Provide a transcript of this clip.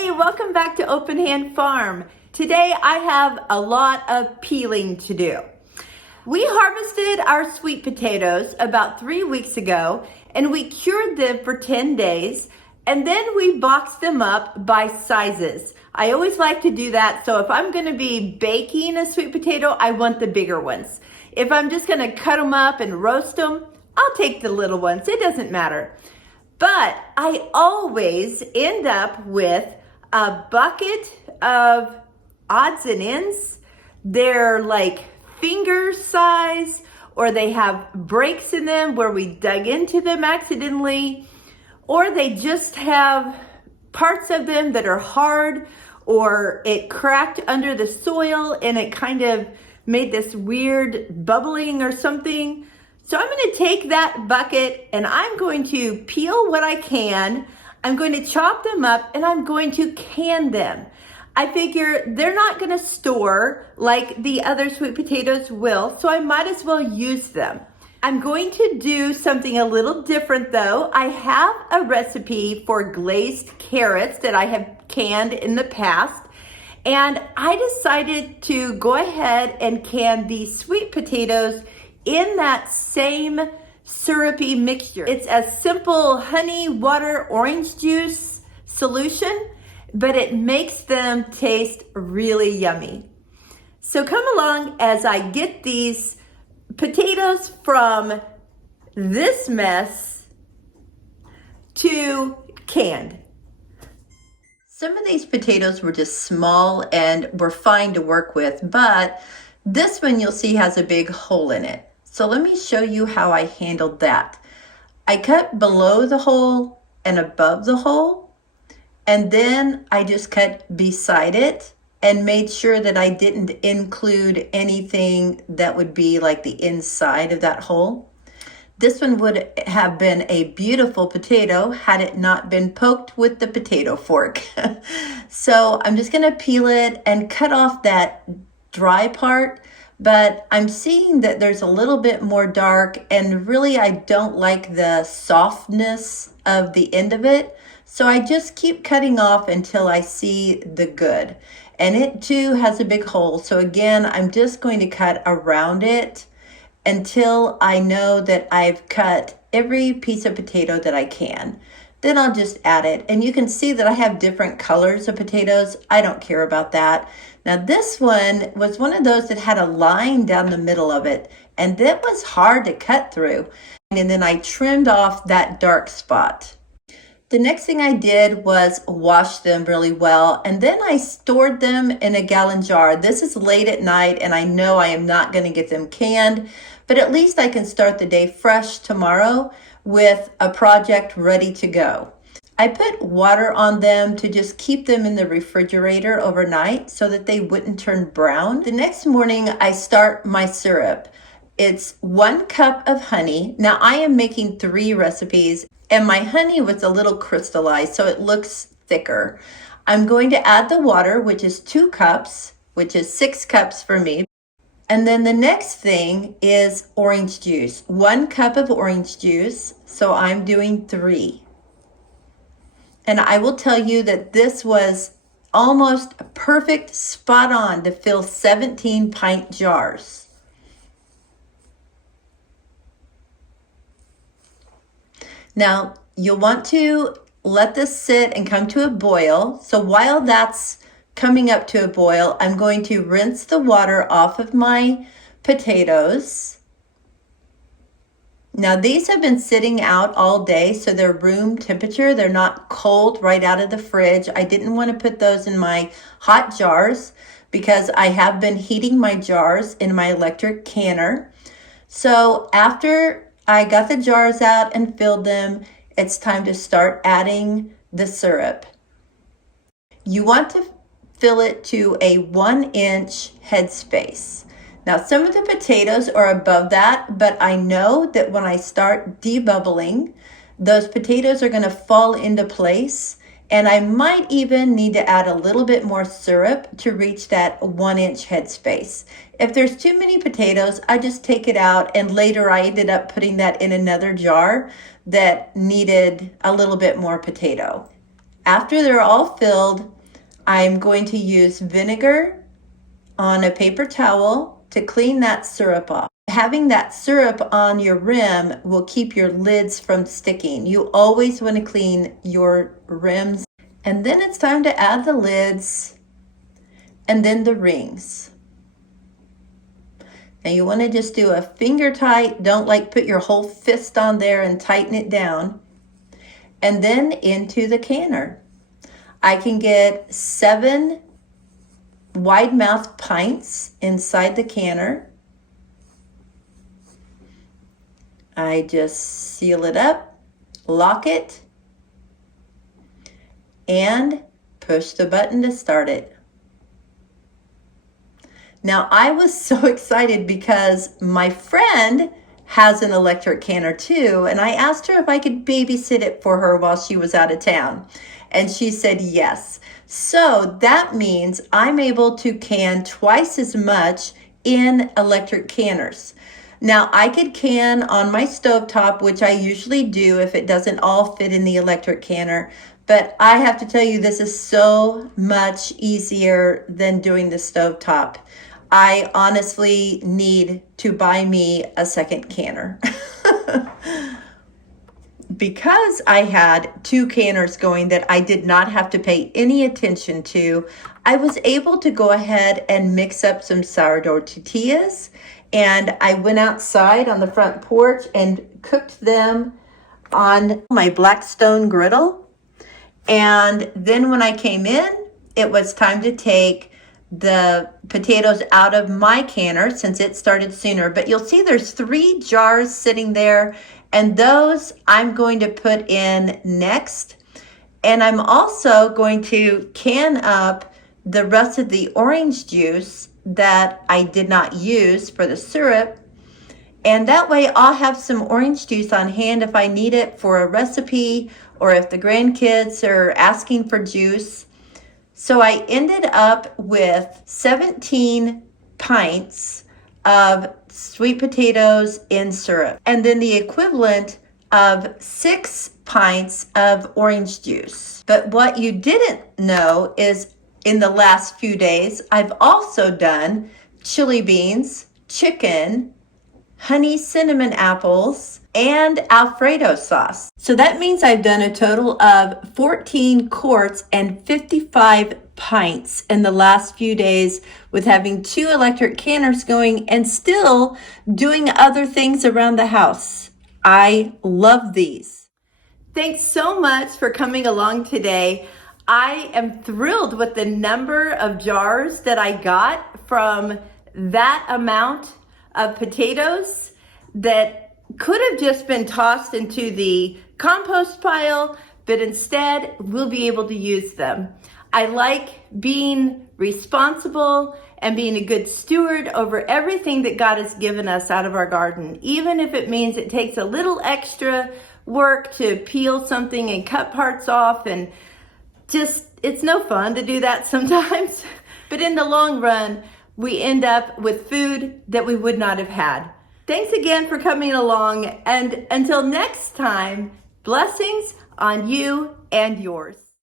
Hey, welcome back to Open Hand Farm. Today I have a lot of peeling to do. We harvested our sweet potatoes about 3 weeks ago and we cured them for 10 days and then we boxed them up by sizes. I always like to do that, so if I'm gonna be baking a sweet potato, I want the bigger ones. If I'm just gonna cut them up and roast them, I'll take the little ones, it doesn't matter. But I always end up with a bucket of odds and ends. They're like finger size, or they have breaks in them where we dug into them accidentally, or they just have parts of them that are hard, or it cracked under the soil and it kind of made this weird bubbling or something. So I'm going to take that bucket and I'm going to peel what I can. I'm going to chop them up and I'm going to can them. I figure they're not going to store like the other sweet potatoes will, so I might as well use them. I'm going to do something a little different though. I have a recipe for glazed carrots that I have canned in the past, and I decided to go ahead and can these sweet potatoes in that same syrupy mixture. It's a simple honey, water, orange juice solution, but it makes them taste really yummy. So come along as I get these potatoes from this mess to canned. Some of these potatoes were just small and were fine to work with, but this one you'll see has a big hole in it. So let me show you how I handled that. I cut below the hole and above the hole, and then I just cut beside it and made sure that I didn't include anything that would be like the inside of that hole. This one would have been a beautiful potato had it not been poked with the potato fork. So I'm just gonna peel it and cut off that dry part. But I'm seeing that there's a little bit more dark, and really I don't like the softness of the end of it. So I just keep cutting off until I see the good. And it too has a big hole. So again, I'm just going to cut around it until I know that I've cut every piece of potato that I can. Then I'll just add it. And you can see that I have different colors of potatoes. I don't care about that. Now this one was one of those that had a line down the middle of it, and that was hard to cut through. And then I trimmed off that dark spot. The next thing I did was wash them really well, and then I stored them in a gallon jar. This is late at night and I know I am not going to get them canned, but at least I can start the day fresh tomorrow with a project ready to go. I put water on them to just keep them in the refrigerator overnight so that they wouldn't turn brown. The next morning I start my syrup. It's 1 cup of honey. Now I am making 3 recipes and my honey was a little crystallized so it looks thicker. I'm going to add the water, which is 2 cups, which is 6 cups for me. And then the next thing is orange juice. 1 cup of orange juice, so I'm doing 3. And I will tell you that this was almost perfect, spot on to fill 17 pint jars. Now, you'll want to let this sit and come to a boil. So while that's coming up to a boil, I'm going to rinse the water off of my potatoes. Now these have been sitting out all day, so they're room temperature. They're not cold right out of the fridge. I didn't want to put those in my hot jars because I have been heating my jars in my electric canner. So after I got the jars out and filled them, it's time to start adding the syrup. You want to fill it to a 1-inch headspace. Now some of the potatoes are above that, but I know that when I start debubbling, those potatoes are going to fall into place, and I might even need to add a little bit more syrup to reach that 1-inch headspace. If there's too many potatoes, I just take it out, and later I ended up putting that in another jar that needed a little bit more potato. After they're all filled, I'm going to use vinegar on a paper towel to clean that syrup off. Having that syrup on your rim will keep your lids from sticking. You always want to clean your rims. And then it's time to add the lids and then the rings. Now you want to just do a finger tight, don't like put your whole fist on there and tighten it down. And then into the canner. I can get 7 wide mouth pints inside the canner. I just seal it up, lock it, and push the button to start it. Now I was so excited because my friend has an electric canner too, and I asked her if I could babysit it for her while she was out of town. And she said yes. So that means I'm able to can twice as much in electric canners. Now I could can on my stovetop, which I usually do if it doesn't all fit in the electric canner. But I have to tell you, this is so much easier than doing the stovetop. I honestly need to buy me a second canner. Because I had 2 canners going that I did not have to pay any attention to, I was able to go ahead and mix up some sourdough tortillas. And I went outside on the front porch and cooked them on my Blackstone griddle. And then when I came in, it was time to take the potatoes out of my canner since it started sooner. But you'll see there's 3 jars sitting there, and those I'm going to put in next. And I'm also going to can up the rest of the orange juice that I did not use for the syrup. And that way I'll have some orange juice on hand if I need it for a recipe or if the grandkids are asking for juice. So I ended up with 17 pints of sweet potatoes in syrup, and then the equivalent of 6 pints of orange juice. But what you didn't know is in the last few days, I've also done chili beans, chicken, honey cinnamon apples, and Alfredo sauce. So that means I've done a total of 14 quarts and 55 pints in the last few days with having 2 electric canners going and still doing other things around the house. I love these. Thanks so much for coming along today. I am thrilled with the number of jars that I got from that amount of potatoes that could have just been tossed into the compost pile, but instead we'll be able to use them. I like being responsible and being a good steward over everything that God has given us out of our garden, even if it means it takes a little extra work to peel something and cut parts off, and just, it's no fun to do that sometimes. But in the long run, we end up with food that we would not have had. Thanks again for coming along, and until next time, blessings on you and yours.